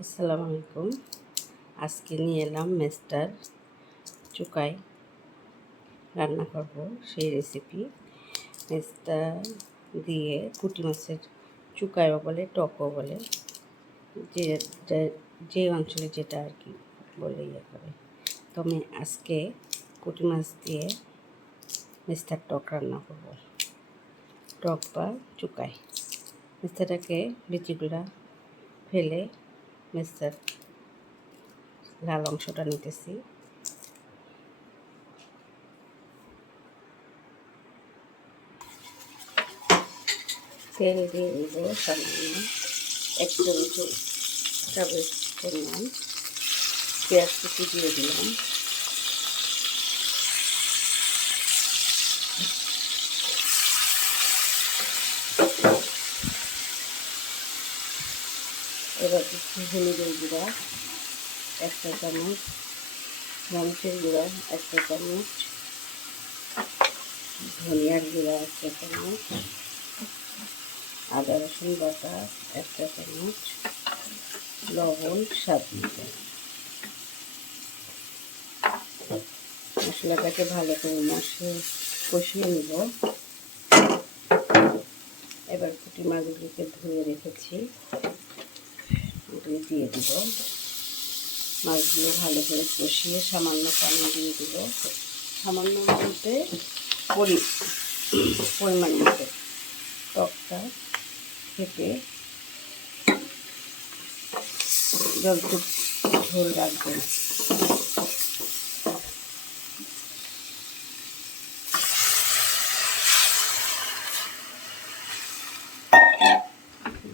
আসসালামু আলাইকুম। আজকে নিয়ে এলাম মেস্টার চুকাই রান্না করব সেই রেসিপি মেস্টা দিয়ে কুটি মাছের চুকাইও বলে, টকও বলে, যে যে- অঞ্চলে যেটা আর কি বলে ইয়ে করে। তো আমি আজকে কুটি মাছ দিয়ে মেস্টার টক রান্না করব। টক বা চুকাই। মেস্তাটাকে লিচিগুলা ফেলে মেস্তার লাল অংশটা নিতেছি। তেল দিয়ে দিব সামান্য এক চামচ পরিমাণ পেঁয়াজ কুচি দিয়ে দিলাম। এবার কিছু হলুদের গুঁড়া, একটা চামচ মরিচের গুঁড়া, একটা চামচ, ধনিয়ার গুঁড়া, একটা চামচ, আদা রসুন বাটা, একটা চামচ, লবণ, স্বাদ মতো। মশলাটাকে ভালো করে মশলা কষিয়ে নিব। এবার পুঁটি মাছগুলিকে ধুয়ে রেখেছি। ওগুলি দিয়ে দিব। মাছগুলো ভালো করে কষিয়ে সামান্য পানি দিয়ে দিব। সামান্য বলতে পরি পরিমাণ মতো টকটা থেকে যতটুকু ঝোল রাখবেন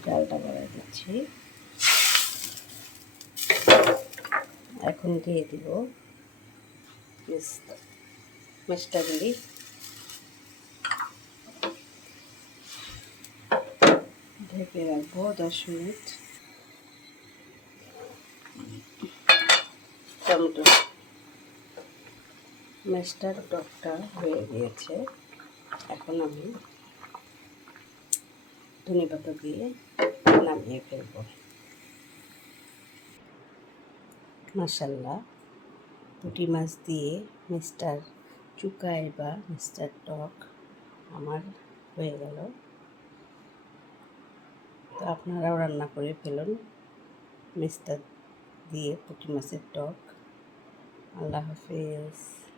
ডালটা বাড়াই দিচ্ছি। এখন দিয়ে দিব মেস্তাগুলি ঢেকে রাখব দশ মিনিট। টমেটো মেস্টার টকটা হয়ে গিয়েছে। এখন আমি ধনে পাতা দিয়ে নামিয়ে ফেলব। মাসাল্লাহ পুঁটি মাছ দিয়ে মিস্টার চুকায় বা মিস্টার টক আমার হয়ে গেল। তো আপনারাও রান্না করে ফেলুন। মিস্টার দিয়ে পুঁটি মাছের টক। আল্লাহ হাফিজ।